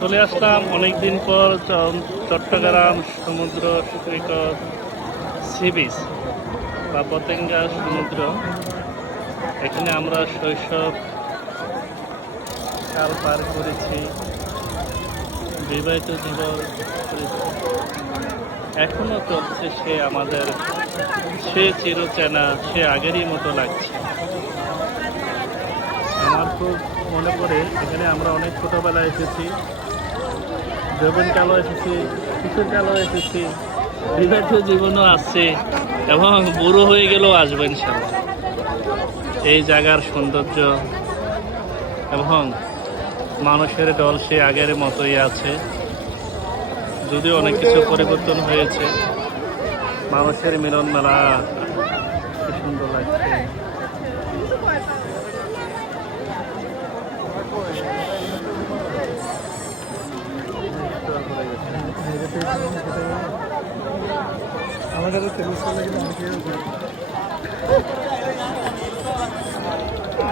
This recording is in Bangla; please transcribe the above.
চলে আসলাম অনেকদিন পর চট্টগ্রাম সমুদ্র সৈকত সি বিচ বা পতেঙ্গা সমুদ্র। এখানে আমরা শৈশব কাল পার করেছি, বিবাহিত জীবন করেছি, এখনো চলছে সে চিরচেনা, সে আগেরই মতো লাগছে। আমার খুব মনে পড়ে, এখানে আমরা অনেক ছোটবেলায় এসেছি, যৌবনকালও এসেছি, কিশোরকালও এসেছি, বিবাহিত জীবনও আসছে এবং বুড়ো হয়ে গেলেও আসবো ইনশাল্লাহ। এই জায়গার সৌন্দর্য এবং মানুষের দল সে আগের মতোই আছে, যদিও অনেক কিছু পরিবর্তন হয়েছে। মানুষের মিলন মেলা কি সুন্দর লাগছে। আমার কাছে